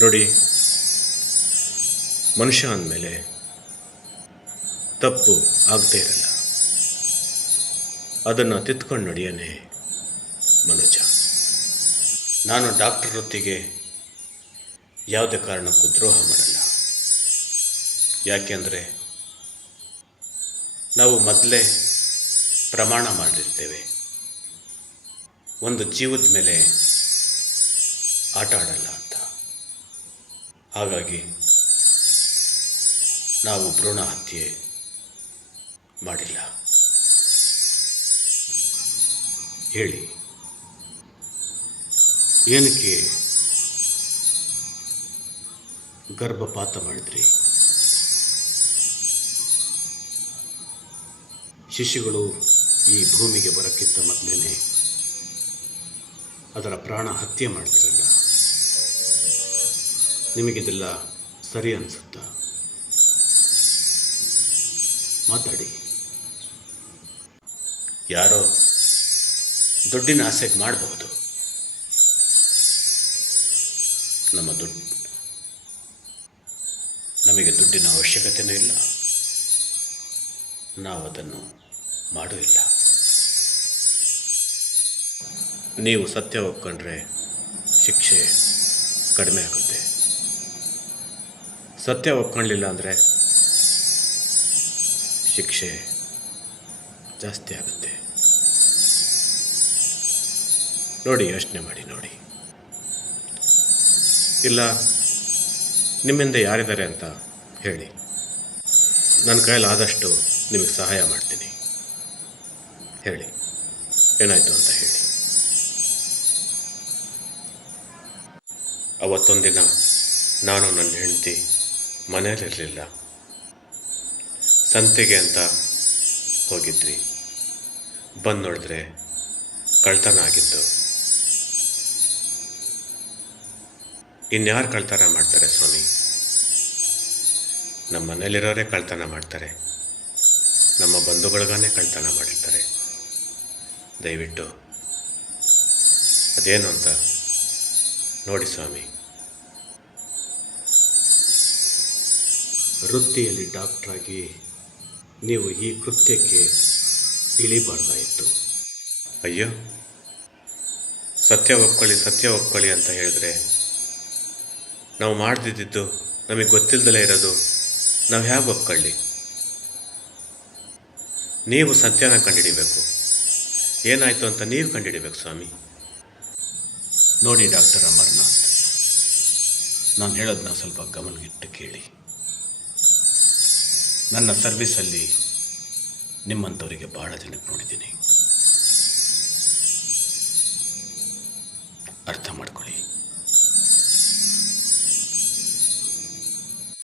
ನೋಡಿ, ಮನುಷ್ಯ ಅಂದಮೇಲೆ ತಪ್ಪು ಆಗದೇ ಇರಲ್ಲ. ಅದನ್ನು ತಿದ್ಕೊಂಡು ನಡೆಯನೇ ಮನುಜ. ನಾನು ಡಾಕ್ಟರ್ ವೃತ್ತಿಗೆ ಯಾವುದೇ ಕಾರಣಕ್ಕೂ ದ್ರೋಹ ಮಾಡಲ್ಲ. ಯಾಕೆಂದರೆ ನಾವು ಮೊದಲೇ ಪ್ರಮಾಣ ಮಾಡಿರ್ತೇವೆ, ಒಂದು ಜೀವದ ಮೇಲೆ ಆಟ ಆಡಲ್ಲ ಅಂತ. ಹಾಗಾಗಿ ನಾವು ಭ್ರೂಣ ಹತ್ಯೆ ಮಾಡಿಲ್ಲ. ಹೇಳಿ, ಏನಕ್ಕೆ ಗರ್ಭಪಾತ ಮಾಡಿದ್ರಿ? ಶಿಶುಗಳು ಈ ಭೂಮಿಗೆ ಬರೋಕ್ಕಿಂತ ಮೊದಲೇ ಅದರ ಪ್ರಾಣ ಹತ್ಯೆ ಮಾಡ್ತಿರಲ್ಲ. ನಿಮಗಿದೆಲ್ಲ ಸರಿ ಅನಿಸುತ್ತಾ? ಮಾತಾಡಿ. ಯಾರೋ ದುಡ್ಡಿನ ಆಸೆಗೆ ಮಾಡಬಹುದು. ನಮಗೆ ದುಡ್ಡಿನ ಅವಶ್ಯಕತೆಯೂ ಇಲ್ಲ, ನಾವು ಅದನ್ನು ಮಾಡೂ ಇಲ್ಲ. ನೀವು ಸತ್ಯ ಒಪ್ಕೊಂಡ್ರೆ ಶಿಕ್ಷೆ ಕಡಿಮೆ ಆಗುತ್ತೆ. ಸತ್ಯ ಒಪ್ಕೊಳ್ಳಿಲ್ಲ ಅಂದರೆ ಶಿಕ್ಷೆ ಜಾಸ್ತಿ ಆಗುತ್ತೆ. ನೋಡಿ, ಯೋಚನೆ ಮಾಡಿ ನೋಡಿ. ಇಲ್ಲ, ನಿಮ್ಮಿಂದ ಯಾರಿದ್ದಾರೆ ಅಂತ ಹೇಳಿ, ನನ್ನ ಕೈಲಾದಷ್ಟು ನಿಮಗೆ ಸಹಾಯ ಮಾಡ್ತೀನಿ. ಹೇಳಿ, ಏನಾಯಿತು ಅಂತ ಹೇಳಿ. ಅವತ್ತೊಂದಿನ ನಾನು ನನ್ನ ಹೆಂಡತಿ ಮನೇಲಿರಲಿಲ್ಲ. ಸಂತೆಗೆ ಅಂತ ಹೋಗಿದ್ವಿ. ಬಂದು ನೋಡಿದ್ರೆ ಕಳ್ತನ ಆಗಿತ್ತು. ಇನ್ಯಾರು ಕಳ್ತನ ಮಾಡ್ತಾರೆ ಸ್ವಾಮಿ? ನಮ್ಮ ಮನೇಲಿರೋರೇ ಕಳ್ತನ ಮಾಡ್ತಾರೆ, ನಮ್ಮ ಬಂಧುಗಳಿಗಾನೇ ಕಳ್ತನ ಮಾಡಿರ್ತಾರೆ. ದಯವಿಟ್ಟು ಅದೇನು ಅಂತ ನೋಡಿ ಸ್ವಾಮಿ. ವೃತ್ತಿಯಲ್ಲಿ ಡಾಕ್ಟ್ರಾಗಿ ನೀವು ಈ ಕೃತ್ಯಕ್ಕೆ ಇಳಿಬಾರ್ದಾಯಿತು. ಅಯ್ಯೋ, ಸತ್ಯ ಒಪ್ಕೊಳ್ಳಿ ಅಂತ ಹೇಳಿದ್ರೆ ನಾವು ಮಾಡ್ದಿದ್ದು ನಮಗೆ ಗೊತ್ತಿಲ್ಲದಲೇ ಇರೋದು ನಾವು ಹೇಗೆ ಒಪ್ಕೊಳ್ಳಿ? ನೀವು ಸತ್ಯನ ಕಂಡುಹಿಡಿಬೇಕು. ಏನಾಯಿತು ಅಂತ ನೀವು ಕಂಡುಹಿಡಿಬೇಕು ಸ್ವಾಮಿ. ನೋಡಿ ಡಾಕ್ಟರ್ ಅಮರ್ನಾಥ್, ನಾನು ಹೇಳೋದನ್ನ ಸ್ವಲ್ಪ ಗಮನವಿಟ್ಟು ಕೇಳಿ. ನನ್ನ ಸರ್ವಿಸಲ್ಲಿ ನಿಮ್ಮಂಥವರಿಗೆ ಭಾಳ ಜನಕ್ಕೆ ನೋಡಿದ್ದೀನಿ. ಅರ್ಥ ಮಾಡ್ಕೊಳ್ಳಿ.